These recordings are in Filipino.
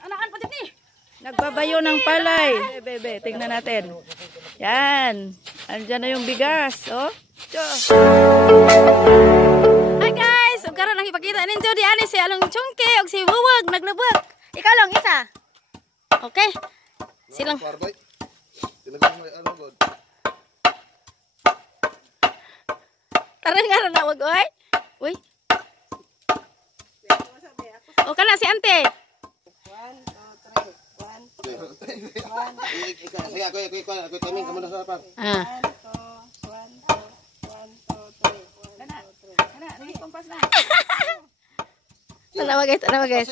Anakan pati ni. Nagbabayo ng palay. Bebe, tingnan natin. Yan. Andyan na yung bigas. Oh. Hi guys! Ug karon ang ipakita ninyo di ani si Along Chungke ug si Wuwag naglubog. Ikaw lang isa. Okay. Silang. Taran nga na wag oy. Uy. O kana si Ante. 1, 2, 3. 1. Sige, ako timing kamu na sa par. 1, 2, 3. Kana, ni kompas na. Tanawa guys.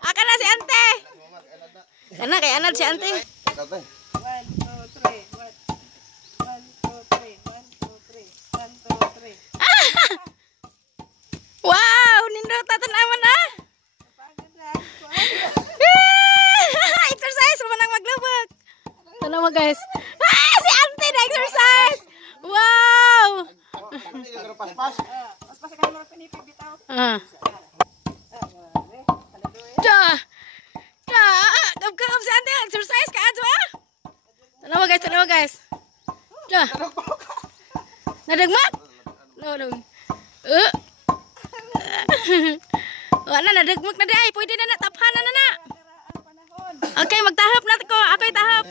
Akan na si Ante. Kana kay anad si Ante. 1, 2, 3. 1, 2, 3. 1, 2, 3. Wow, nindot tanawan na. Exercise mo nang maglubog. Tanawa guys. Si Ante na exercise. Wow. Pas-pas. Pas ka mo pinipig bitaw. Gab si Ante exercise ka adwa. Tanawa guys. Nadagmat? No. Wala na dagmag na day, pwede na taphanan na. Okay, magtahap na ko. Ako'y tahap.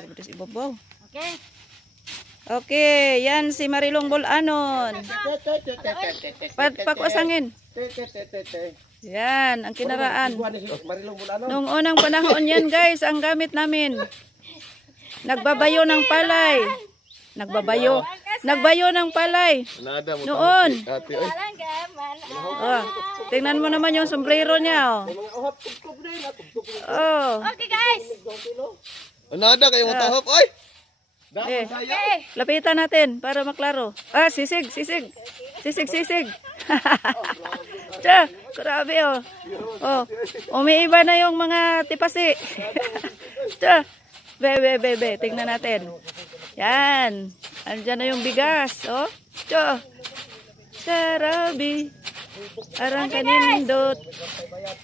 Okay, yan si Marilong Bolanon. Pakwasangin. Yan, ang kinaraan. Noong unang panahon yan guys, ang gamit namin. Nagbabayo ng palay. Nagbayo ng palay. Noon. Oh, tingnan mo naman yung sombrero niya. Oh. Okay guys. Nada kayo matahop, oy. Lapitan natin para maklaro. Sisig. Grabe oh. Oh, umiiba na yung mga tipasi. Bebe, tingnan natin. Yan. Andyan na yung bigas. Oh. Sarabi. Arang kanindot.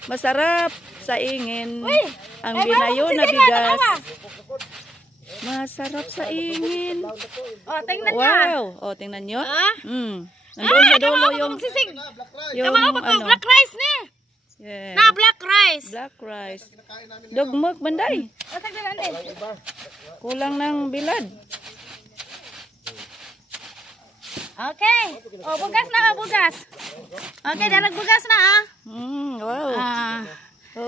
Masarap sa ingin. Ang binayo na bigas. Masarap sa ingin. Oh, tingnan niya. Wow. Oh, tingnan nyo. Nandun sa dulo yung black rice ni. Yeah. Na black rice. Dugmok banday. Sagdan din. Kulang ng bilad. Okay. Oh, bugas. Okay, dalag bugas na Wow.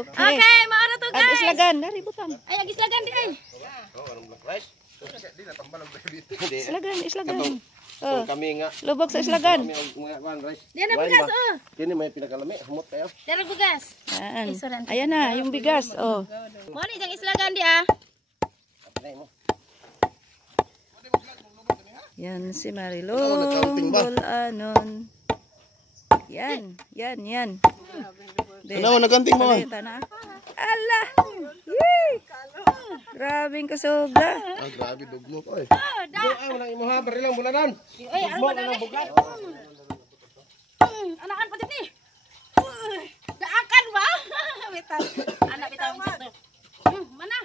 Okay, maara to guys. Agislagan, dari butang. Ay, agislagan di ay. Islagan. Oh, kami nga. Lubog sa islagan. Diyan na bugas Kini may pinakalami, humot kayo. Dalag bugas. Ayan na, yung bigas. Oh. Mo ni jang islagan di Yan si Marilong Bolanon. Yan. Ano naganting mo? Allah. Grabing kasobra. Grabe dugmo ko eh. Ay wala imo ha, Marilong Bolanon. Ay, ano ba na bugas? Anakan pati ni. Daakan ba? Bitan. Anak bitaw mo. Mana?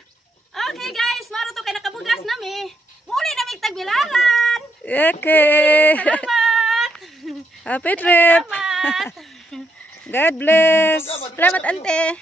Okay guys, maro to kay nakabugas nami. Muli na may tagbilaran. Okay. Salamat. Happy trip. Salamat. God bless. Salamat ante.